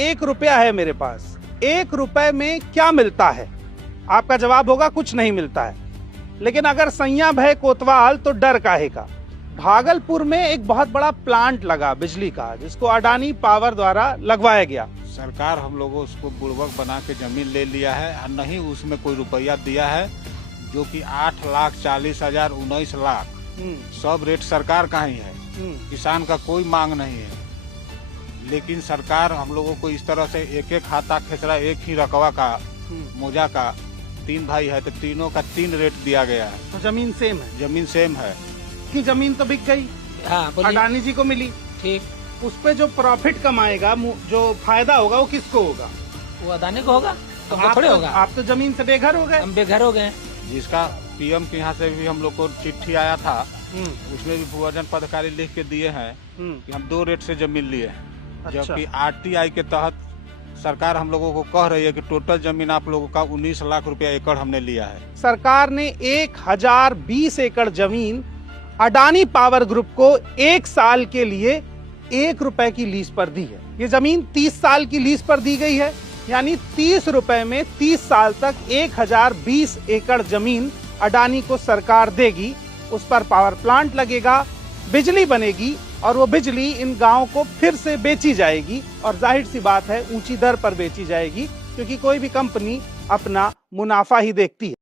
1 रुपया है मेरे पास, 1 रुपए में क्या मिलता है? आपका जवाब होगा कुछ नहीं मिलता है। लेकिन अगर सैया भय कोतवाल तो डर काहे का। भागलपुर में एक बहुत बड़ा प्लांट लगा बिजली का, जिसको अडानी पावर द्वारा लगवाया गया। सरकार हम लोगों उसको बुड़बक बना के जमीन ले लिया है और नहीं उसमें कोई रुपया दिया है, जो कि 8,40,000 19 लाख सब रेट सरकार का ही है। किसान का कोई मांग नहीं है, लेकिन सरकार हम लोगों को इस तरह से एक एक खाता खेसरा, एक ही रकवा का मोजा का 3 भाई है तो तीनों का 3 रेट दिया गया है। तो जमीन सेम है? जमीन सेम है कि जमीन तो बिक गई, हाँ, अडानी जी को मिली, ठीक। उस पे जो प्रॉफिट कमाएगा, जो फायदा होगा वो किसको होगा? वो अडानी को होगा, तो हमको थोड़े होगा। आप तो जमीन से बेघर हो गए। हम बेघर हो गए। जिसका पीएम के यहाँ से भी हम लोग को चिट्ठी आया था, उसमें भी भूअर्जन पदाधिकारी लिख के दिए हैं कि हम 2 रेट से जमीन लिए हैं। अच्छा। जबकि आरटीआई के तहत सरकार हम लोगों को कह रही है कि टोटल जमीन आप लोगों का 19 लाख रुपया एकड़ हमने लिया है। सरकार ने 1020 एकड़ जमीन अडानी पावर ग्रुप को 1 साल के लिए 1 रुपए की लीज पर दी है। ये जमीन 30 साल की लीज पर दी गई है, यानी 30 रुपए में 30 साल तक 1020 एकड़ जमीन अडानी को सरकार देगी। उस पर पावर प्लांट लगेगा, बिजली बनेगी और वो बिजली इन गांवों को फिर से बेची जाएगी। और जाहिर सी बात है ऊंची दर पर बेची जाएगी, क्योंकि कोई भी कंपनी अपना मुनाफा ही देखती है।